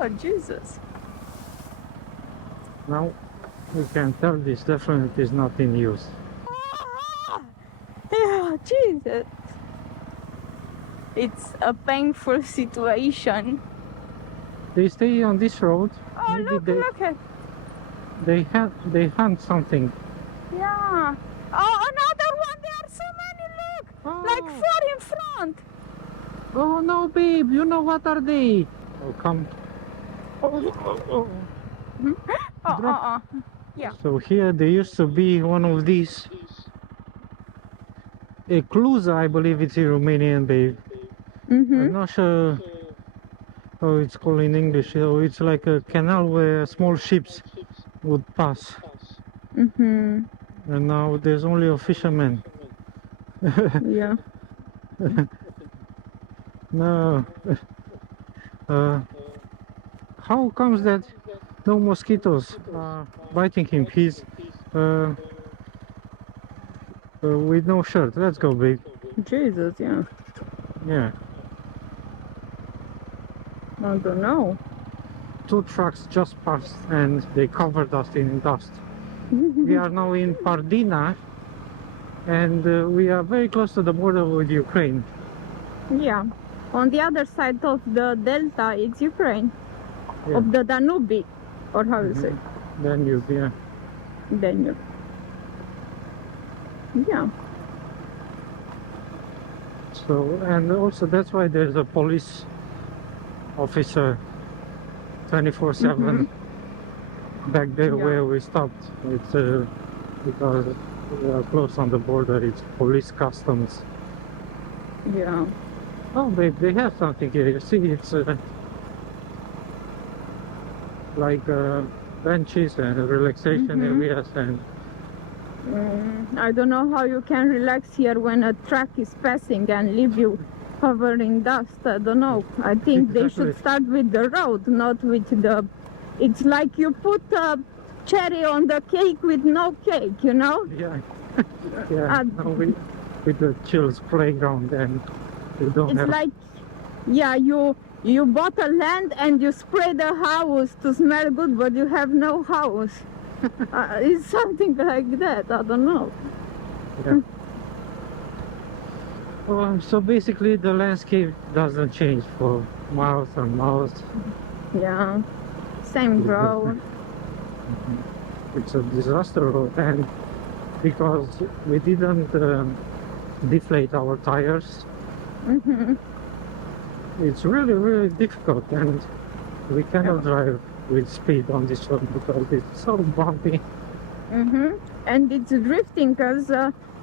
Oh, Jesus. Now we can tell this definitely is not in use. Yeah, Jesus. It's a painful situation. They stay on this road. Oh, Maybe look at. they hunt something. Yeah. Oh, another one. There are so many. Look, like 4 in front. Oh no, babe. You know what are they? Oh, come. Yeah. So here there used to be one of these. A cluza, I believe it's in Romanian, babe. I'm not sure how it's called in English. So it's like a canal where small ships would pass. And now there's only a fisherman. Yeah. No. How comes that no mosquitoes are biting him? He's with no shirt. Let's go, babe. Jesus, yeah. Yeah. I don't know. 2 trucks just passed and they covered us in dust. We are now in Pardina and we are very close to the border with Ukraine. Yeah. On the other side of the delta, it's Ukraine. Yeah. Of the Danube, or how you say? Danube, yeah. Danube. Yeah. So, and also that's why there's a police officer 24/7 back there where we stopped. It's because we are close on the border. It's police customs. Yeah. Oh, babe, they have something here. You see, it's like benches and relaxation areas and. I don't know how you can relax here when a truck is passing and leave you covered in dust. I don't know. I think they should start with the road, not with the... It's like you put a cherry on the cake with no cake, you know? Yeah. Yeah. No, with the child's playground and you don't it's have... like, yeah, you bought a land and you spray the house to smell good, but you have no house. It's something like that. I don't know. Yeah. Well, so basically the landscape doesn't change for miles and miles. Yeah, same road. It's a disaster road, and because we didn't deflate our tires, it's really difficult, and we cannot drive with speed on this road because it's so bumpy. And it's drifting because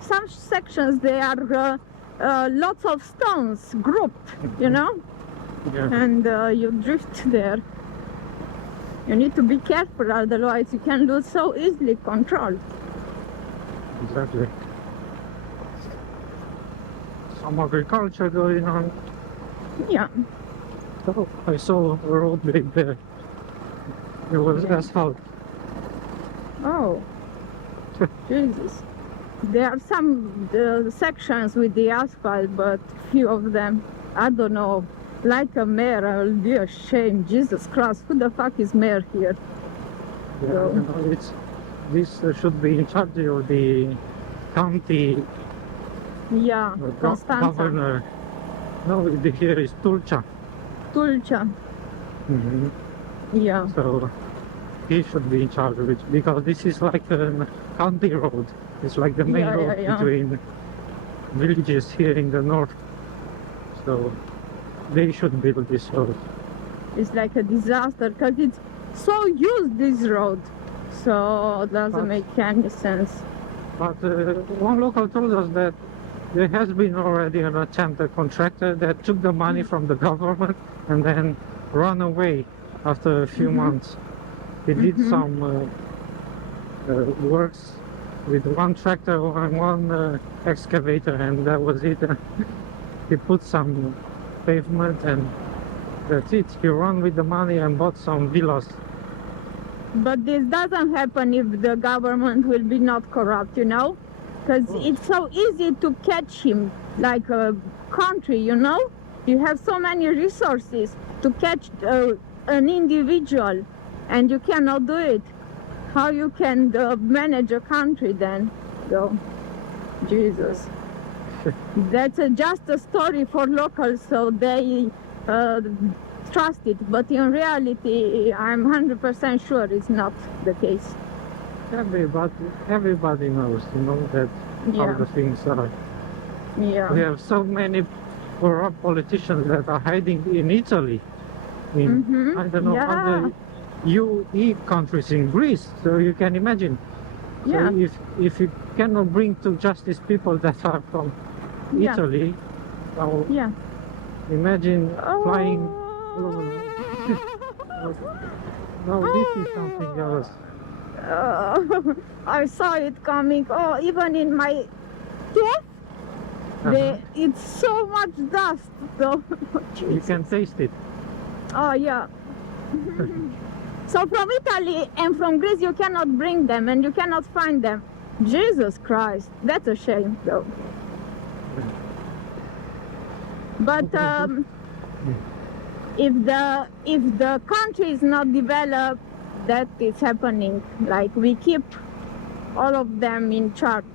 some sections they are lots of stones grouped, you know, and you drift there. You need to be careful, otherwise you can lose so easily control. Exactly. Some agriculture going on. Yeah. Oh, I saw a road right there. It was asphalt. Oh, Jesus. There are some sections with the asphalt, but few of them, I don't know. Like a mayor, I will be ashamed. Jesus Christ, who the fuck is mayor here? Yeah, So, you know, this should be in charge of the county yeah, Constanța. governor. No, here is Tulcea. Tulcea. Yeah. So he should be in charge of it because this is like a county road. It's like the main road between villages here in the north. So they should build this road. It's like a disaster because it's so used, this road. So it doesn't make any sense. But one local told us that there has been already an attempt, a contractor that took the money from the government and then run away after a few months. He did some works with one tractor and one excavator, and that was it. He put some pavement and that's it. He ran with the money and bought some villas. But this doesn't happen if the government will be not corrupt, you know? Because it's so easy to catch him, like a country, you know? You have so many resources to catch an individual and you cannot do it, how you can manage a country then? Go, Jesus. That's just a story for locals, so they trust it. But in reality, I'm 100% sure it's not the case. Everybody knows, you know, that how Yeah. the things are. Yeah. We have so many corrupt politicians that are hiding in Italy, in Mhm. I don't know Yeah. other UE countries, in Greece. So you can imagine. So Yeah. if you cannot bring to justice people that are from Yeah. Italy, now Yeah. imagine flying. Oh. No, this is something else. I saw it coming. Oh, even in my tooth, it's so much dust. So, You can taste it. oh yeah. So from Italy and from Greece you cannot bring them and you cannot find them. Jesus Christ, that's a shame though. But if the country is not developed, that is happening. Like we keep all of them in charge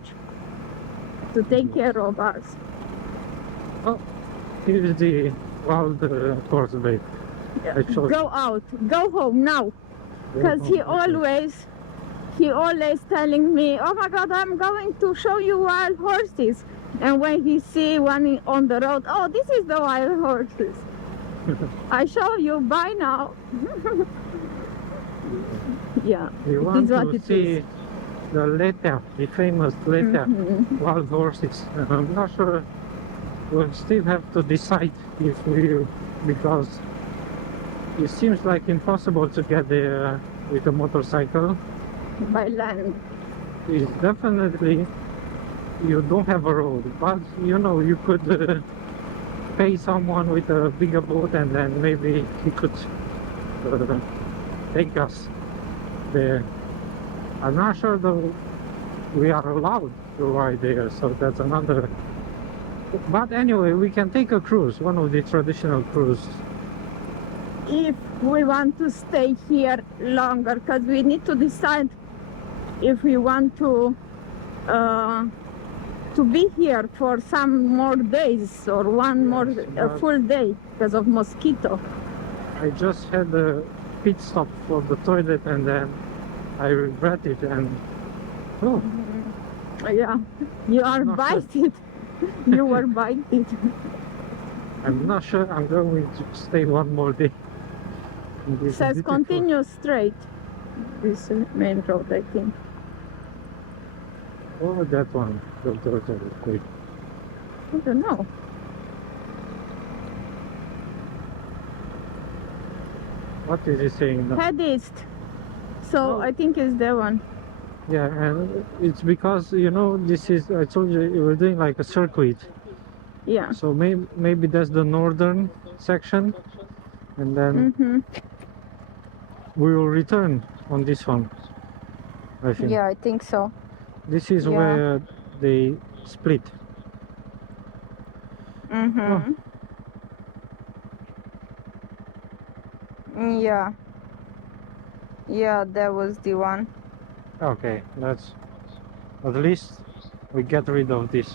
to take care of us. Oh, here's the wild horse bait. I showed Go out, go home now. you. Because he always telling me, oh my God, I'm going to show you wild horses. And when he see one on the road, oh, this is the wild horses. I show you, bye now. Yeah, We it want is what to it see is. the Leta, the famous Leta Mhm. wild horses. I'm not sure. We'll still have to decide if we, because it seems like impossible to get there with a motorcycle. By land. It's definitely, you don't have a road, but you know, you could pay someone with a bigger boat and then maybe he could take us there. I'm not sure though we are allowed to ride there, so that's another. But anyway, we can take a cruise, one of the traditional cruises. If we want to stay here longer, because we need to decide if we want to be here for some more days or one more a full day because of mosquito. I just had a pit stop for the toilet and then I regret it and oh, Yeah, you are Not sure. bited. You were bited. I'm not sure I'm going to stay one more day. in this Says beautiful- continue straight. This main road, I think. Oh, that one. The turtle. Quick. I don't know. What is he saying now? Head east. So Oh. I think it's that one. Yeah, and it's because, you know, this is, I told you, we're doing like a circuit. Yeah. So maybe that's the northern section. And then Mm-hmm. we will return on this one, I think. Yeah, I think so. This is Yeah. where they split. Mm-hmm. Yeah. Yeah, that was the one. Okay, that's, at least we get rid of this.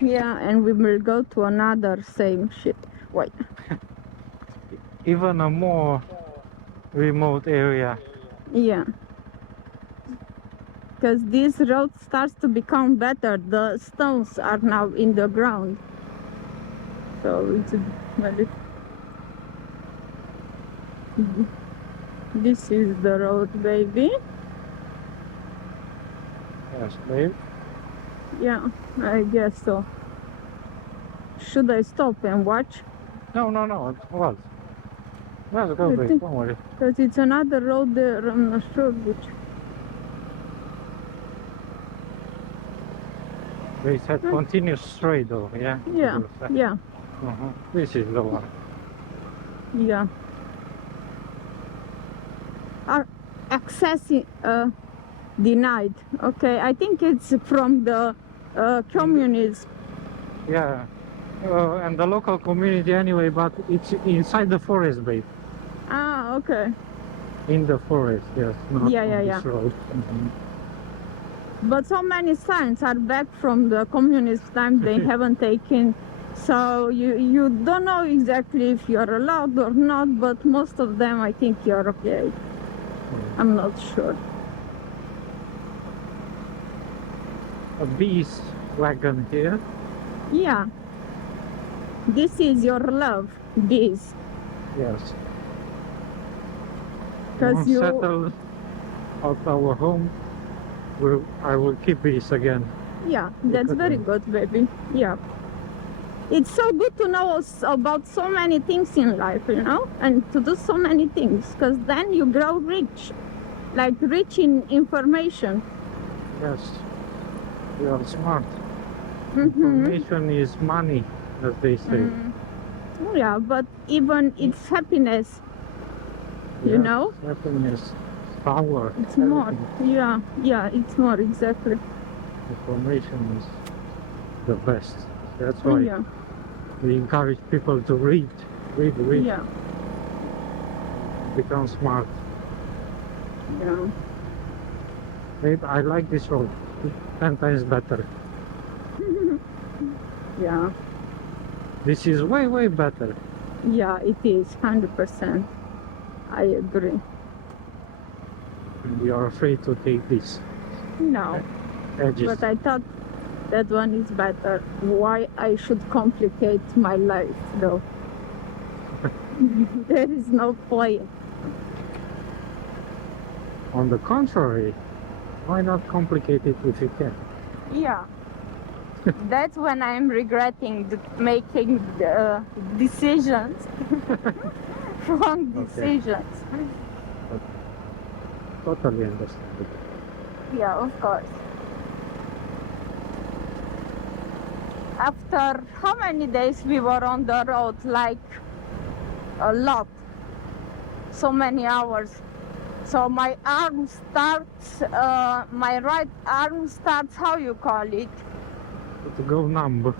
Yeah, and we will go to another same shit. Wait. Even a more remote area. Yeah. Because this road starts to become better. The stones are now in the ground. So it's very... This is the road, baby. Yes, babe. Yeah, I guess so. Should I stop and watch? No, what? Let's go, I babe, think- don't worry. Because it's another road there, I'm not sure which. They said continue straight though, yeah? Yeah, yeah, Uh-huh. This is the one. yeah. Access denied. Okay, I think it's from the communists. Yeah. And the local community anyway, but it's inside the forest, babe. okay. In the forest, yes, not Yeah, on yeah, this yeah. road. But so many signs are back from the communist time they haven't taken. So you don't know exactly if you're allowed or not, but most of them I think you're okay. I'm not sure. A bees wagon here. Yeah. This is your love, bees. Yes. Because Once you settled at our home, I will keep bees again. yeah, that's very good, baby. Yeah. It's so good to know about so many things in life, you know, and to do so many things, because then you grow rich, like rich in information. Yes. You are smart. Mhm. Information is money, as they say. Yeah, but even it's happiness, you Yes, know? happiness, power. It's more. everything. Yeah, yeah, it's more, exactly. Information is the best. That's why Yeah, we encourage people to read, yeah, become smart. yeah. Babe, I like this road. 10 times better. Yeah, This is way, way better. yeah, it is, 100%. I agree. We are afraid to take this No, edges. but I thought that one is better. Why I should complicate my life, though? There is no point. On the contrary, why not complicate it if you can? Yeah. That's when I'm regretting making the decisions, wrong decisions. Totally understandable. Yeah, of course. After how many days we were on the road? Like a lot. So many hours. So my arm starts, my right arm starts, how you call it? To go numb.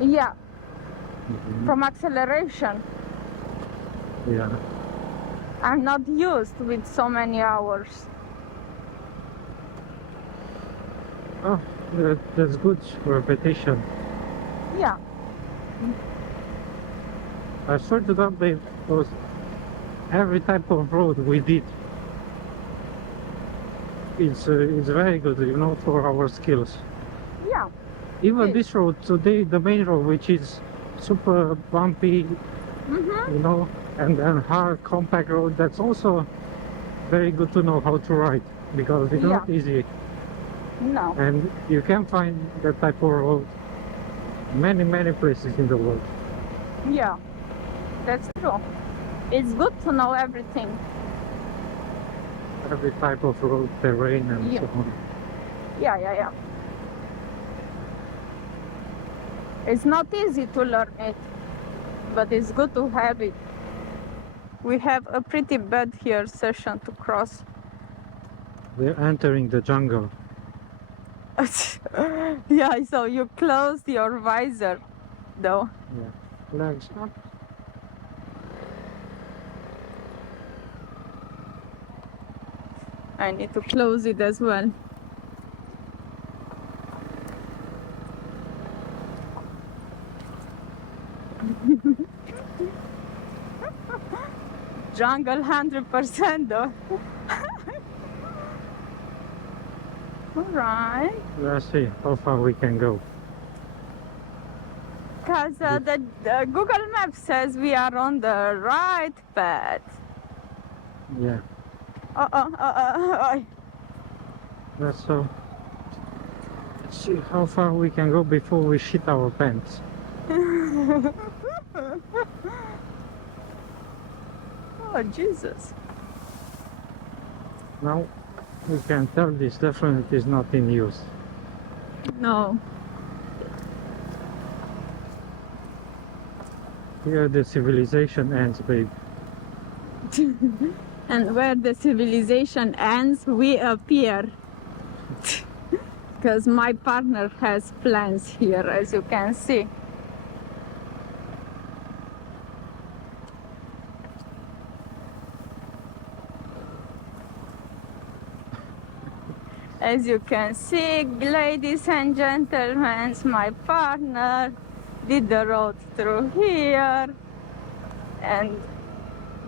Yeah, from acceleration. Yeah. I'm not used with so many hours. Oh, that's good repetition. Yeah, I swear to God, babe, because every type of road we did, it's very good, you know, for our skills. yeah, Even Yes. this road today, the main road, which is super bumpy, you know, and then hard compact road, that's also very good to know how to ride, because it's not Yeah. easy, no, and you can find that type of road many places in the world. yeah, that's true. It's good to know everything. Every type of road, terrain, and Yeah. so on. Yeah. It's not easy to learn it, but it's good to have it. We have a pretty bad here session to cross. We're entering the jungle. Yeah, so you closed your visor, though. Yeah. Legs up. I need to close it as well. Jungle 100% though. Alright. Let's see how far we can go. Because the Google Maps says we are on the right path. Yeah. Let's see how far we can go before we shit our pants. Oh, Jesus. Now we can tell this definitely is not in use. No. Here the civilization ends, babe. And where the civilization ends, we appear. Because my partner has plans here, as you can see. As you can see, ladies and gentlemen, my partner did the road through here, and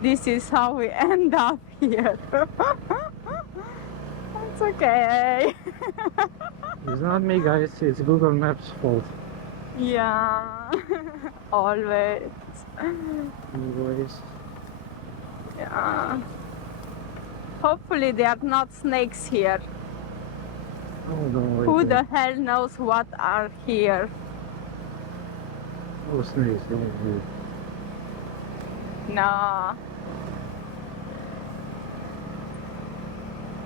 this is how we end up here. It's okay. It's not me, guys. It's Google Maps' fault. Yeah, always. Anyways. Yeah. Hopefully there are not snakes here. Oh no. Who the hell knows what are here? Oh, snakes. Oh, No.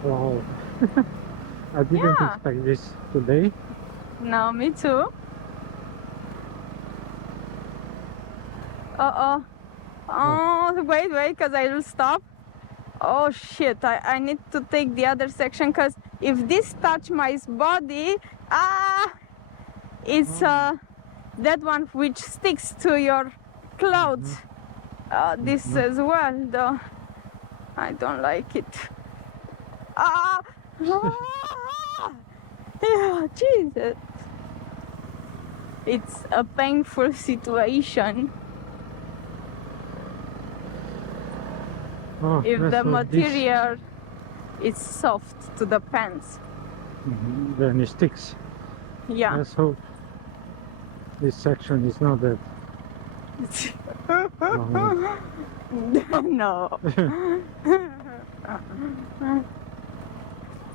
wow. I didn't Yeah. expect this today. No, me too. Uh-oh. Oh, wait, because I will stop. Oh shit, I need to take the other section, because if this touch my body, it's that one which sticks to your clothes. This as well, though. I don't like it. Yeah, Jesus. It's a painful situation. Oh, If let's the hope this- material is soft to the pants. Then it sticks. Yeah. Let's hope this section is not that. No.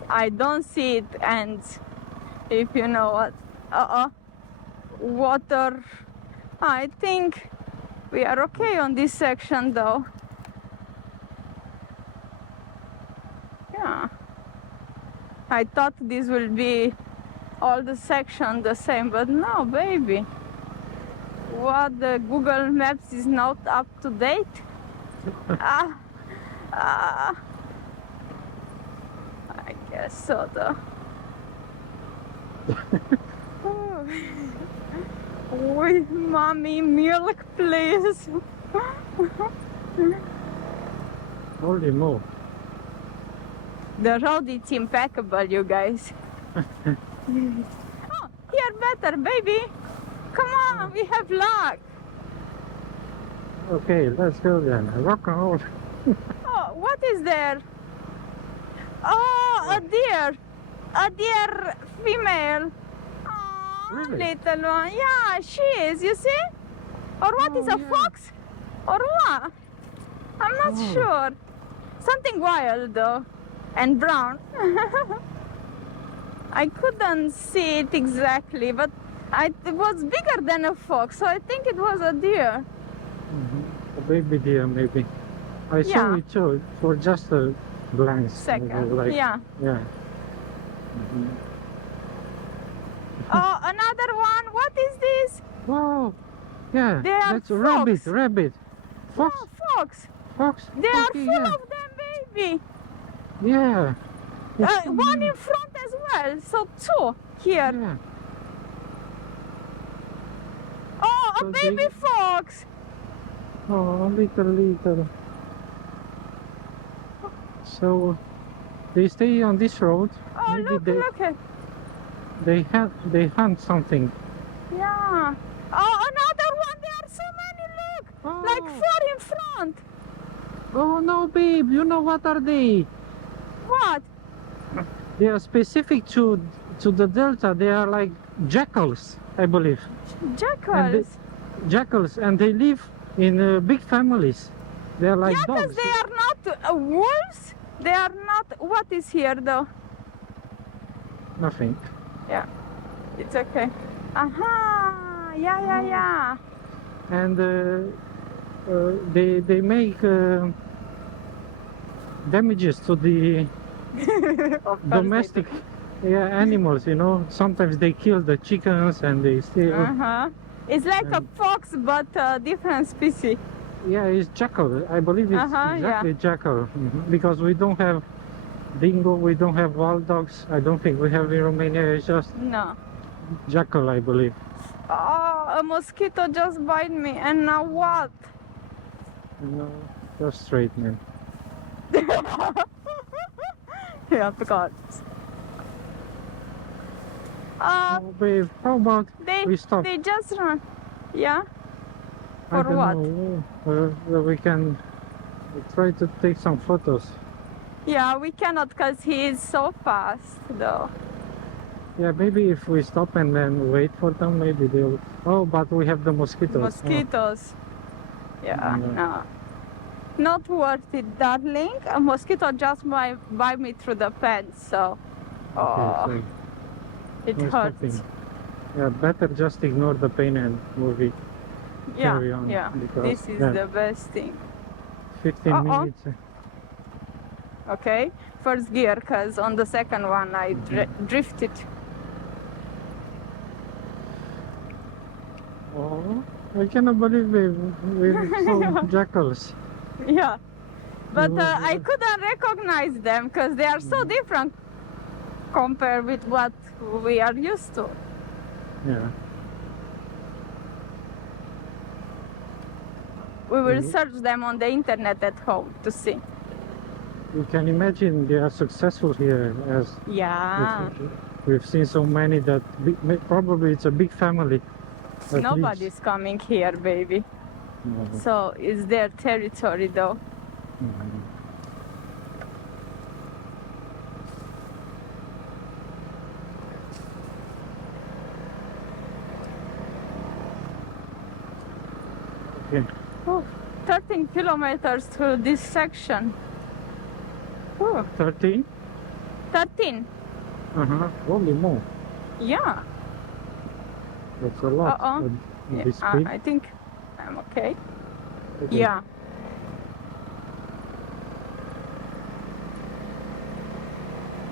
I don't see it, and if you know what, water. I think we are okay on this section, though. Yeah. I thought this will be all the section the same, but no, baby. What, the Google Maps is not up to date? I guess so, though. With mommy, milk, please. Holy mo. The road is impeccable, you guys. Oh, here better, baby. Come on, we have luck. Okay, let's go then. Rock and roll. Oh, what is there? Oh, a deer. A deer female. Oh, Really? little one. Yeah, she is, you see? Or what is Oh, a yeah. fox? Or what? I'm not Oh. sure. Something wild, though. And brown. I couldn't see it exactly, but it was bigger than a fox, so I think it was a deer. A baby deer, maybe. I saw Yeah. it too for just a glance. Second, Like, yeah. Yeah. Oh, another one. What is this? Wow. Yeah. They are That's a rabbit. fox. Rabbit. Fox. Oh, fox. Fox. They are Okay, full yeah. of them, baby. Yeah. It's One in front as well, so two here. Yeah. Oh, a So baby they- fox. Oh, little. So they stay on this road. Oh, Maybe look, they look at. they hunt something. Yeah. Oh, another one. There are so many. Look, like Oh. 4 in front. Oh no, babe! You know what are they? What? They are specific to the delta. They are like jackals, I believe. Jackals. Jackals, and they live in big families. They are like Yeah, because dogs. they are not wolves. They are not. What is here though? Nothing. Yeah, it's okay. Aha! Yeah. And they make damages to the Of course they domestic animals. You know, sometimes they kill the chickens and they steal. Uh-huh. It's like a fox, but a different species. Yeah, it's jackal. I believe it's Uh-huh, exactly jackal. Because we don't have dingo, we don't have wild dogs. I don't think we have in Romania. It's just No. jackal, I believe. Oh, a mosquito just bite me, and now what? No, just straight, man. Yeah, of course. Oh, babe, how about we stop? They just run. Yeah. I For don't what? know. We can try to take some photos. Yeah, we cannot because he is so fast though. Yeah, maybe if we stop and then wait for them, maybe they'll. Oh, but we have the mosquitoes. Mosquitoes. Yeah, Yeah. no. Not worth it, darling. A mosquito just might bite me through the pants, so. Oh, Okay, it no hurts. stopping. Yeah, better just ignore the pain and movie. Yeah, Carry on, yeah. because, This is yeah. the best thing. 15 minutes. Okay, first gear, because on the second one I drifted. Oh, I cannot believe we saw jackals. Yeah, but Yeah. I couldn't recognize them because they are so different compared with what we are used to. Yeah. We will search them on the internet at home to see. You can imagine they are successful here, as Yeah, we've seen so many that probably it's a big family. at nobody's least. coming here, baby. No. So it's their territory though. Mhm. Okay. Oh, 13 kilometers through this section. Oh, 13? 13. Only more. Yeah. That's a lot. Uh-oh. At Yeah, this speed. I think I'm okay. Okay. Yeah.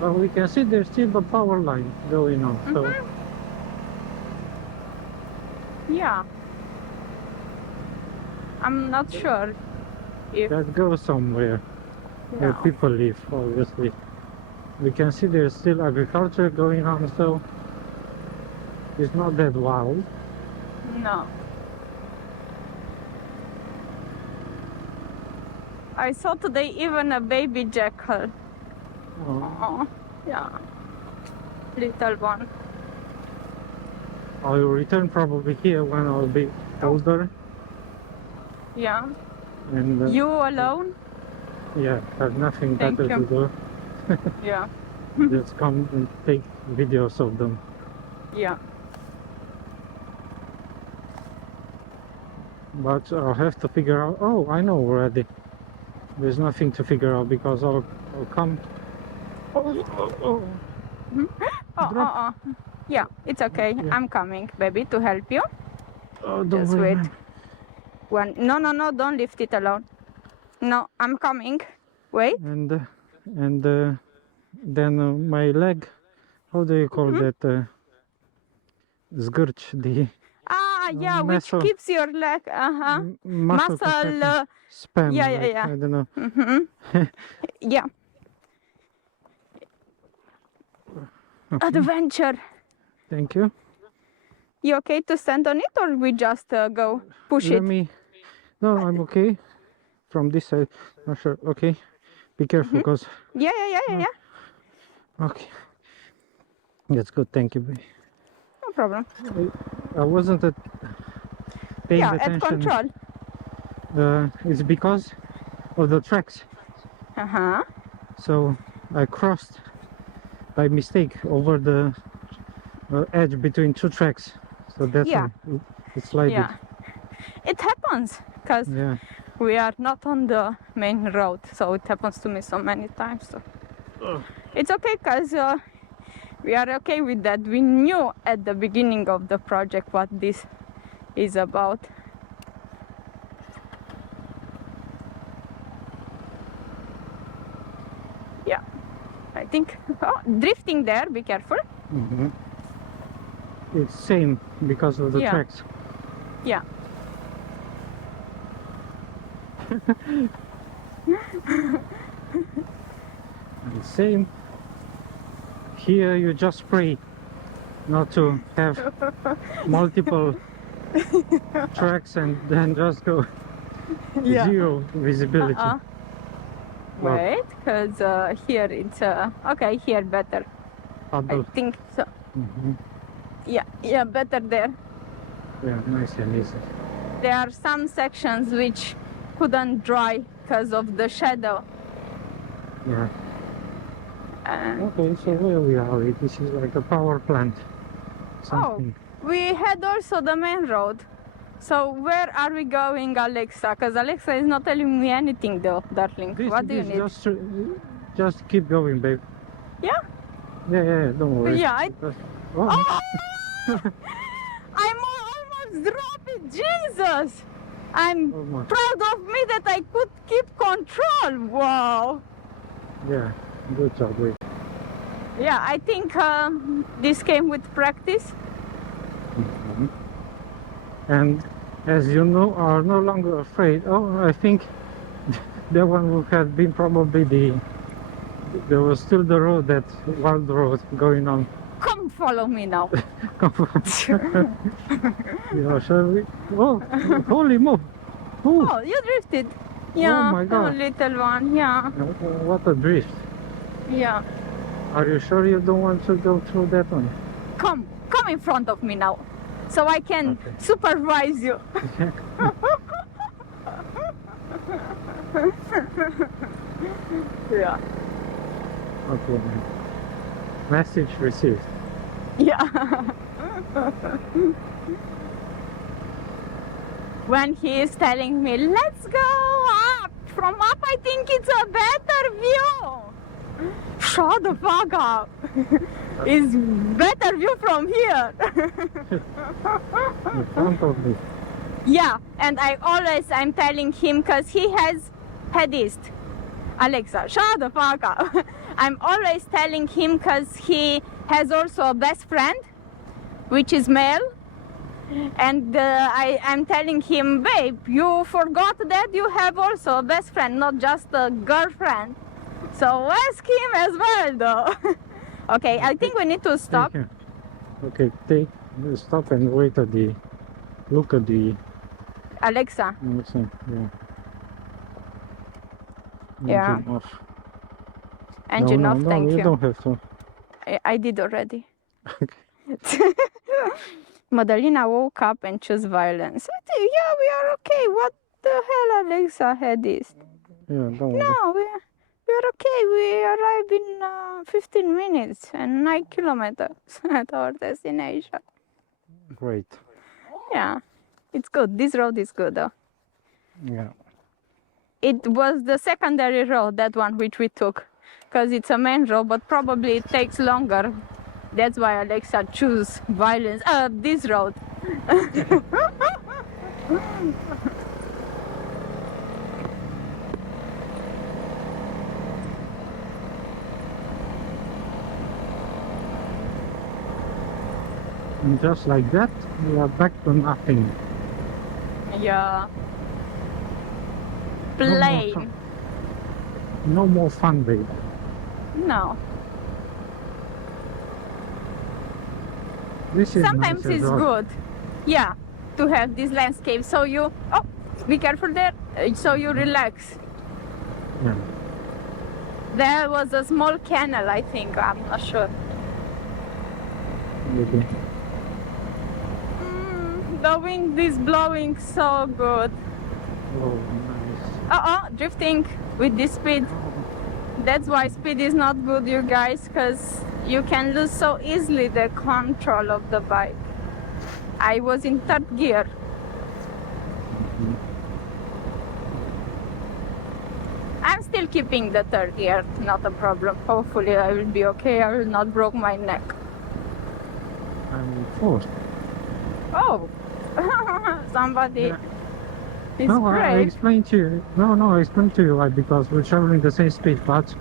Well, we can see there's still a power line going on. So Yeah. I'm not sure if that goes somewhere where no. people live, obviously. We can see there's still agriculture going on, so it's not that wild. No. I saw today even a baby jackal. Oh, Oh, yeah. Little one. I'll return probably here when I'll be older. Yeah. And You alone? yeah, have nothing Thank better to you. do. Yeah. Just come and take videos of them. Yeah. But I'll have to figure out. Oh, I know already. There's nothing to figure out because I'll come. Oh. Drop. Yeah, it's okay. Yeah. I'm coming, baby, to help you. Oh, don't Just worry, wait. man. No, don't lift it alone. No, I'm coming. Wait. And then my leg. How do you call that? Zgurch, the Yeah, which muscle. keeps your leg. Muscle contraction. Spam. yeah. I don't know. Yeah. Okay. Adventure. Thank you. You okay to stand on it, or we just go push Let it? me. No, I'm okay. From this side, not sure. Okay, be careful, cause. Yeah. Okay, that's good. Thank you, babe. No problem. I wasn't paying Yeah, at attention. control. It's because of the tracks. So I crossed by mistake over the edge between two tracks. So that's Yeah. why it slided. Yeah. It happens because Yeah. we are not on the main road, so it happens to me so many times. So it's okay because we are okay with that. We knew at the beginning of the project what this is about. Yeah, I think. Oh, drifting there, be careful. Mhm. It's same because of the Yeah. tracks. Yeah. It's same. Here you just pray not to have multiple tracks and then just go zero visibility. Well, Wait, because here it's okay. Here better. I paddle. think so. Mhm. Yeah, better there. Yeah, nice and easy. There are some sections which couldn't dry because of the shadow. Yeah. Uh, Okay, so where we are, this is like a power plant. oh, Something. we had also the main road. So where are we going, Alexa? Because Alexa is not telling me anything though, darling. What do you need? Just keep going, babe. Yeah? Yeah, don't worry. Yeah, Oh, Oh! I'm almost dropping, Jesus! I'm oh my. proud of me that I could keep control. Wow. Yeah, good job, babe. Yeah, I think this came with practice. Mhm. And as you know, are no longer afraid. Oh, I think that one would have been probably there was still the road, that wild road going on. Come follow me now. Yeah, shall we? Oh, holy mo! Ooh, Oh, you drifted. Yeah, my God. little one. Yeah, what a drift. yeah. Are you sure you don't want to go through that one? Come in front of me now, so I can Okay. supervise you. Yeah. Okay. Message received. Yeah. When he is telling me, let's go up. From up, I think it's a better view. Shut the fuck up. It's better view from here. In front of me. Yeah, and I'm telling him, because he has head east. Alexa, shut the fuck up. I'm always telling him because he has also a best friend, which is male. And I'm telling him, babe, you forgot that you have also a best friend, not just a girlfriend. So ask him as well, though. Okay, I think we need to stop. Okay, stop and wait at look at the Alexa. yeah. Yeah. Engine off. Engine no, off, no, thank you you. don't have to. I did already. Madalena woke up and chose violence. I think, yeah, we are okay. What the hell, Alexa had this? Yeah, don't worry. No, we're okay. We arrived in 15 minutes and 9 kilometers at our destination. Great. Yeah, it's good. This road is good, though. Yeah. It was the secondary road, that one which we took, because it's a main road, but probably it takes longer. That's why Alexa choose violence. This road. And just like that, we are back to nothing. Yeah. No more Plain. fun. No more fun, babe. No. This is Sometimes nice as it's well. good. Yeah, to have this landscape. So you, oh, be careful there. So you relax. Yeah. There was a small canal, I think. I'm not sure. Maybe. The wind is blowing so good. Oh, nice. Drifting with this speed. That's why speed is not good, you guys, because you can lose so easily the control of the bike. I was in third gear. I'm still keeping the third gear, not a problem. Hopefully I will be okay. I will not break my neck. I'm fourth. Oh, somebody Yeah. is No, I brave. explained to you. No, I explained to you, like, because we're traveling the same speed, but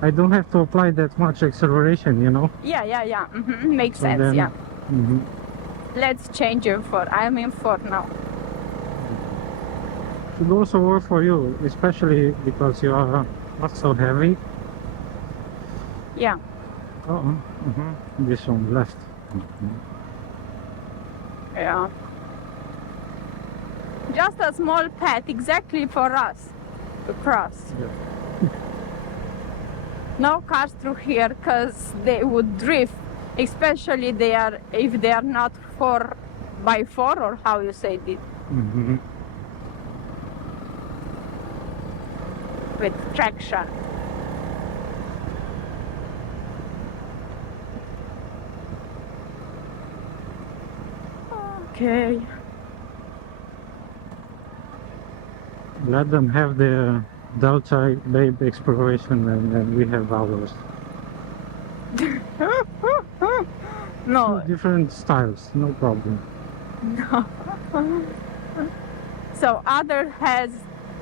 I don't have to apply that much acceleration, you know? Yeah. Makes So sense, then- yeah. Mhm. Let's change your four. I'm in four now. Should also work for you, especially because you are not so heavy. Yeah. This one left. Yeah. Just a small path exactly for us to cross. Yeah. No cars through here because they would drift especially if they are not 4x4, or how you say it, Mm-hmm. with traction. Okay. Let them have their Delta Babe exploration, and then we have ours. No. Two different styles, no problem. So other has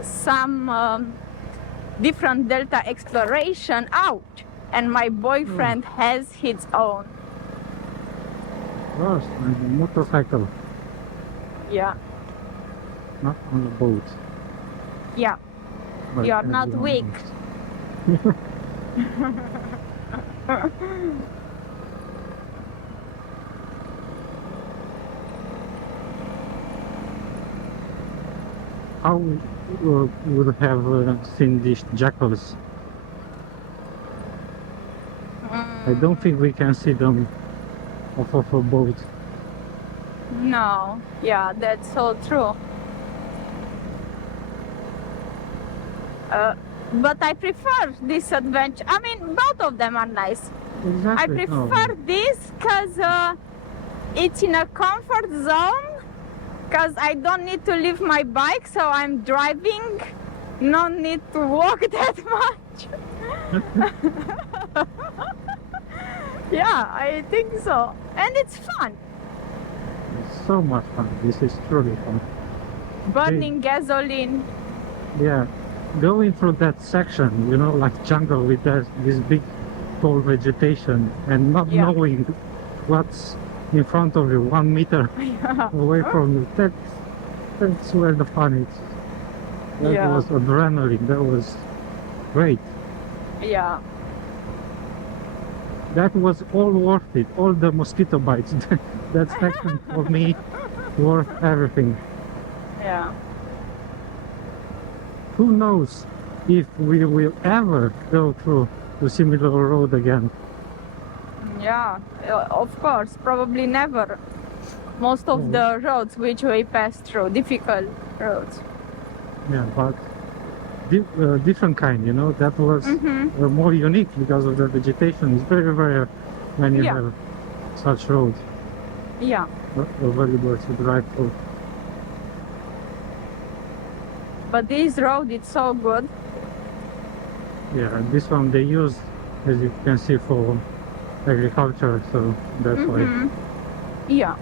some different Delta exploration out, and my boyfriend has his own. First, on a motorcycle, Yeah. not on a boat. Yeah. But You are not everyone weak. knows. How would have seen these jackals? I don't think we can see them off of a boat. No. Yeah, that's so true. But I prefer this adventure. I mean, both of them are nice. I Exactly. prefer this because it's in a comfort zone, because I don't need to leave my bike, so I'm driving, no need to walk that much. Yeah, I think so. And it's fun. It's so much fun. This is truly fun. Burning gasoline. Yeah, going through that section, you know, like jungle with this big tall vegetation and not Yeah. knowing what's in front of you 1 meter Yeah. away from you. That's where the fun is. That Yeah. was adrenaline. That was great. Yeah. That was all worth it. All the mosquito bites. That section for me worth everything. Yeah. Who knows if we will ever go through a similar road again. Yeah, of course, probably never. Most of the roads which we pass through, difficult roads. Yeah, but different kind, you know, that was more unique because of the vegetation. It's very rare when you Yeah. have such roads Yeah, available to drive through. but this road is so good. Yeah, and this one they use, as you can see, for agriculture, so that's why. Yeah.